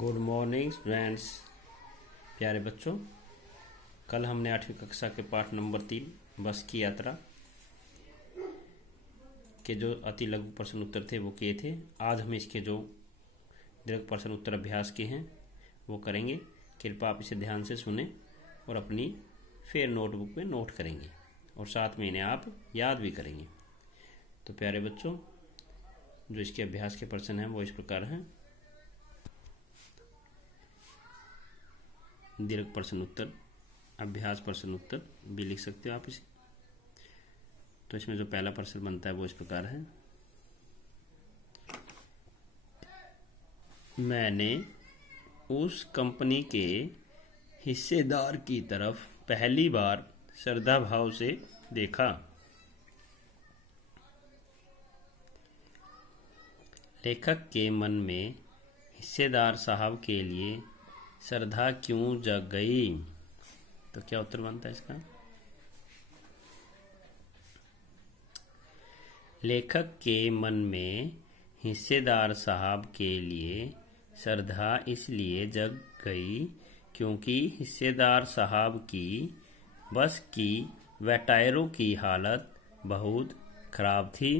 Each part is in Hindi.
गुड मॉर्निंग फ्रेंड्स, प्यारे बच्चों। कल हमने 8वीं कक्षा के पाठ नंबर 3 बस की यात्रा के जो अति लघु प्रश्न उत्तर थे वो किए थे। आज हम इसके जो दीर्घ प्रश्न उत्तर अभ्यास के हैं वो करेंगे। कृपया आप इसे ध्यान से सुने और अपनी फिर नोटबुक में नोट करेंगे और साथ में इन्हें आप याद भी करेंगे। तो प्यारे बच्चों, जो इसके अभ्यास के प्रश्न हैं वो इस प्रकार हैं। दीर्घ प्रश्न उत्तर, अभ्यास प्रश्न उत्तर भी लिख सकते हो आप इसे। तो इसमें जो पहला प्रश्न बनता है वो इस प्रकार है। मैंने उस कंपनी के हिस्सेदार की तरफ पहली बार श्रद्धा भाव से देखा। लेखक के मन में हिस्सेदार साहब के लिए श्रद्धा क्यों जग गई? तो क्या उत्तर बनता है इसका? लेखक के मन में हिस्सेदार साहब के लिए श्रद्धा इसलिए जग गई क्योंकि हिस्सेदार साहब की बस की व टायरों की हालत बहुत खराब थी,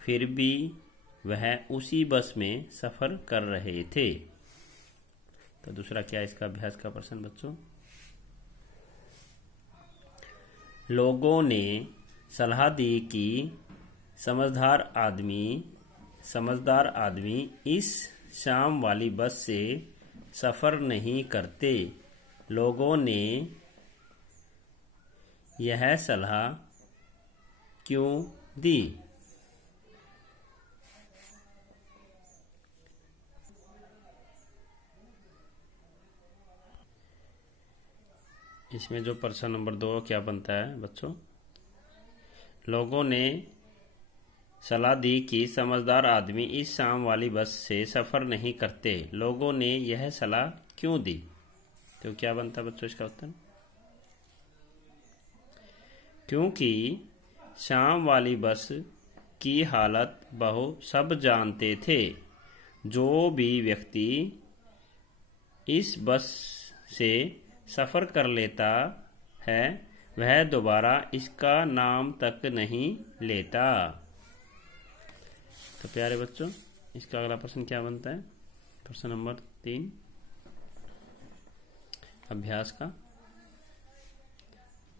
फिर भी वह उसी बस में सफर कर रहे थे। तो दूसरा क्या है इसका अभ्यास का प्रश्न बच्चों? लोगों ने सलाह दी कि समझदार आदमी इस शाम वाली बस से सफर नहीं करते। लोगों ने यह सलाह क्यों दी? इसमें जो प्रश्न नंबर 2 क्या बनता है बच्चों? लोगों ने सलाह दी कि समझदार आदमी इस शाम वाली बस से सफर नहीं करते। लोगों ने यह सलाह क्यों दी? तो क्या बनता बच्चों इसका उत्तर? क्योंकि शाम वाली बस की हालत बहुत सब जानते थे। जो भी व्यक्ति इस बस से सफर कर लेता है वह दोबारा इसका नाम तक नहीं लेता। तो प्यारे बच्चों, इसका अगला प्रश्न क्या बनता है? प्रश्न नंबर 3 अभ्यास का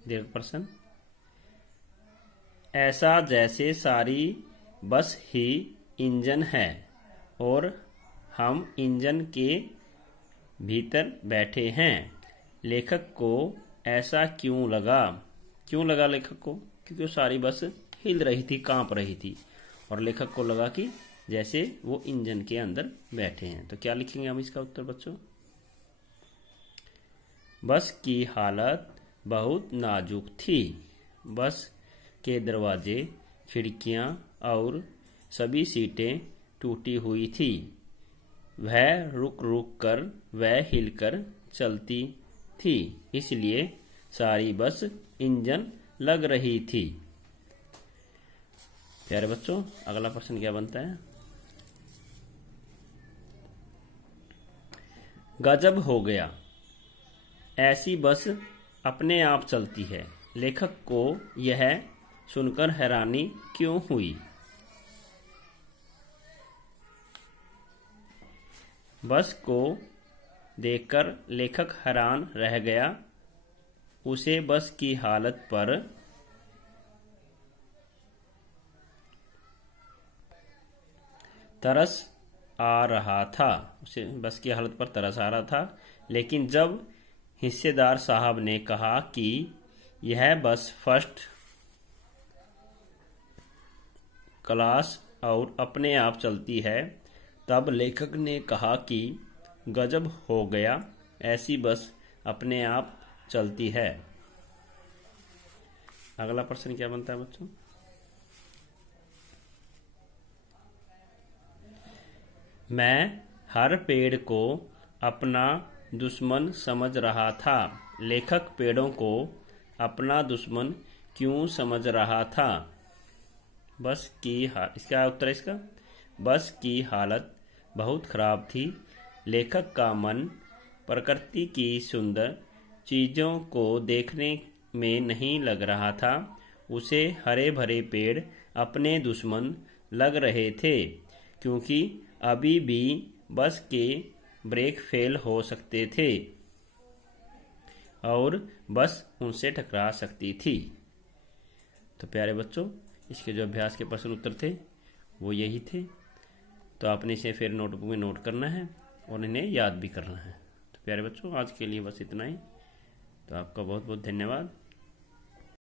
दीर्घ प्रश्न। ऐसा जैसे सारी बस ही इंजन है और हम इंजन के भीतर बैठे हैं। लेखक को ऐसा क्यों लगा? क्यों लगा लेखक को? क्योंकि वो सारी बस हिल रही थी, कांप रही थी और लेखक को लगा कि जैसे वो इंजन के अंदर बैठे हैं। तो क्या लिखेंगे हम इसका उत्तर बच्चों? बस की हालत बहुत नाजुक थी। बस के दरवाजे, खिड़कियां और सभी सीटें टूटी हुई थी। वह रुक रुक कर व हिलकर चलती थी, इसलिए सारी बस इंजन लग रही थी। प्यारे बच्चों, अगला प्रश्न क्या बनता है? गजब हो गया, ऐसी बस अपने आप चलती है। लेखक को यह सुनकर हैरानी क्यों हुई? बस को देखकर लेखक हैरान रह गया। उसे बस की हालत पर तरस आ रहा था। उसे बस की हालत पर तरस आ रहा था, लेकिन जब हिस्सेदार साहब ने कहा कि यह बस फर्स्ट क्लास और अपने आप चलती है, तब लेखक ने कहा कि गजब हो गया, ऐसी बस अपने आप चलती है। अगला प्रश्न क्या बनता है बच्चों? मैं हर पेड़ को अपना दुश्मन समझ रहा था। लेखक पेड़ों को अपना दुश्मन क्यों समझ रहा था? इसका उत्तर इसका बस की हालत बहुत खराब थी, लेखक का मन प्रकृति की सुंदर चीजों को देखने में नहीं लग रहा था। उसे हरे भरे पेड़ अपने दुश्मन लग रहे थे, क्योंकि अभी भी बस के ब्रेक फेल हो सकते थे और बस उनसे टकरा सकती थी। तो प्यारे बच्चों, इसके जो अभ्यास के प्रश्न उत्तर थे वो यही थे। तो आपने इसे फिर नोटबुक में नोट करना है और इन्हें याद भी करना है। तो प्यारे बच्चों, आज के लिए बस इतना ही। तो आपका बहुत बहुत धन्यवाद।